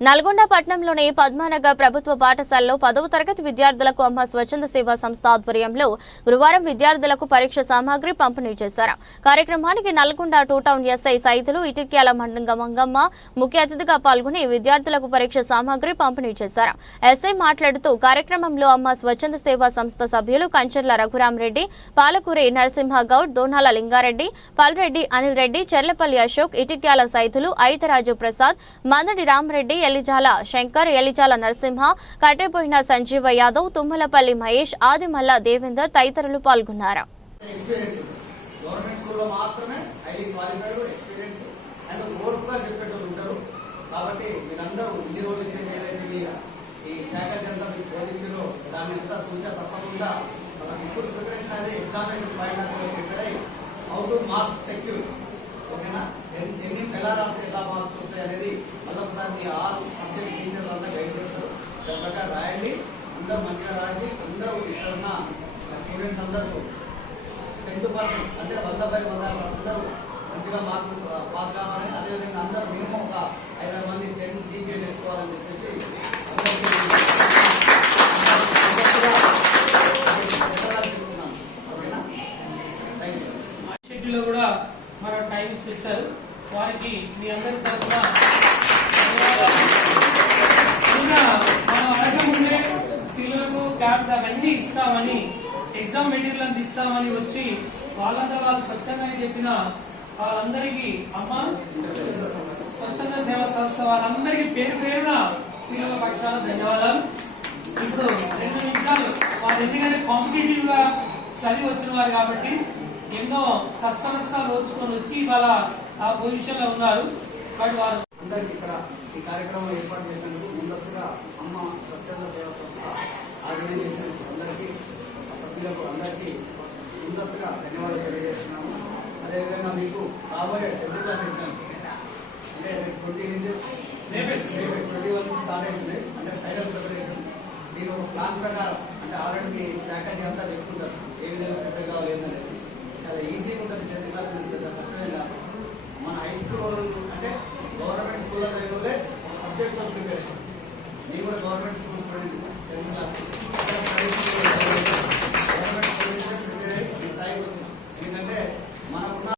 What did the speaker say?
నల్గొండ పట్టణంలోని పద్మానగర్ ప్రభుత్వ పాఠశాలలో పదవ తరగతి విద్యార్థులకు అమ్మ స్వచ్ఛంద సేవా సంస్థ ఆధ్వర్యంలో గురువారం విద్యార్థులకు పరీక్ష సామాగ్రి పంపిణీ చేశారు. కార్యక్రమానికి Nalgonda two town SI Saithulu Itikyala మండంగ Mangamma ముఖ్య అతిథిగా పాల్గొని విద్యార్థులకు పరీక్ష సామాగ్రి పంపిణీ చేశారు. ఎస్ఐ మాట్లాడుతూ కార్యక్రమంలో అమ్మ స్వచ్ఛంద సేవా సంస్థ సభ్యులు కంచర్ల రఘురాం రెడ్డి పాలకూరి నరసింహ గౌడ్ దోనాల లింగారెడ్డి పల్రెడ్డి అనిల్ రెడ్డి చెర్లపల్లి అశోక్ ఇటిక్యాల సైతులు ఐతరాజు ప్రసాద్ మందడి రామరెడ్డి ఎలిజాల శంకర్ ఎలిజాల నరసింహ కట్టెపోయిన సంజీవ యాదవ్ తుమ్మలపల్లి మహేష్ ఆదిమల్ల దేవేందర్ తదితరులు పాల్గొన్నారు. కాబట్టి మీరందరూ ఇన్ని రోజులు ఏదైతే మీ ఈ ఫ్యాకల్టీ అంతా మీకు బోధించారో దాన్ని అంతా చూసా తప్పకుండా ఇప్పుడు ప్రిపరేషన్ ఎగ్జామినేషన్ పాయింట్ ప్రిపేర్ అయ్యి హౌ టు మార్క్స్ సెక్యూర్ ఓకేనా ఎన్ని ఎలా రాసి ఎలా మార్క్స్ వస్తాయి అనేది మళ్ళీ మీ ఆల్ సబ్జెక్ట్ టీచర్స్ అంతా గైడ్ చేస్తారు రాయండి అందరూ మంచిగా రాసి అందరూ ఇక్కడ ఉన్న స్టూడెంట్స్ అందరూ సెంటు పర్సెంట్ అంటే వంద పై వంద అందరూ మంచిగా మార్కులు పాస్ కావాలి. అదేవిధంగా అందరూ మినిమం ఒక ఐదారు మంది టెన్ జీపీ తెచ్చుకోవాలని చెప్పేసి షెడ్యూల్లో కూడా మరో టైం చేశారు వారికి మీ అందరి తరఫున ఇస్తామని ఎగ్జామ్ మెటీరియల్ అంత ఇస్తామని వచ్చి వాళ్ళంతా వాళ్ళు స్వచ్ఛందంగా చెప్పిన వాళ్ళందరికీ అమ్మ స్వచ్ఛంద సేవా సంస్థ వాళ్ళందరికీ పేరు పేరున పిల్లల పక్షాన ధన్యవాదాలు. ఇప్పుడు రెండు నిమిషాలు వాళ్ళు ఎందుకంటే కాంపిటేటివ్గా చదివి వచ్చిన వారు కాబట్టి ఎన్నో కష్ట నష్టాలు ఓర్చుకొని వచ్చి ఇవాళ ఆ పొజిషన్లో ఉన్నారు. కాబట్టి వారు అందరికి ఇక్కడ ఈ కార్యక్రమం ఏర్పాటు చేసినందుకు ముందస్తుగా అమ్మ స్వచ్ఛంద సేవ సంస్థ ఆర్గనైజేషన్స్ అందరికీ ఆ అందరికీ ముందస్తుగా ధన్యవాదాలు తెలియజేస్తున్నాము. అదేవిధంగా మీకు రాబోయే టెన్త్ క్లాస్ ఎగ్జామ్స్ అంటే రేపు ట్వంటీ నుంచి రేపు ట్వంటీ వన్ స్టార్ట్ అవుతుంది. అంటే ఫైనల్ ప్రిపరేషన్. మీరు ప్లాన్ ప్రకారం అంటే ఆల్రెడీ మీ ఫ్యాకల్టీ అంతా చెప్పుకుంటారు. ఏ విధంగా ప్రిపేర్ కావాలి ఏంటనేది చాలా ఈజీగా ఉంటుంది టెన్త్ క్లాస్ నుంచి కష్టమే మన హై స్కూల్ అంటే గవర్నమెంట్ స్కూల్లో ఒక సబ్జెక్ట్ వచ్చి ప్రిపేరేషన్ నేను కూడా government school student tenth class.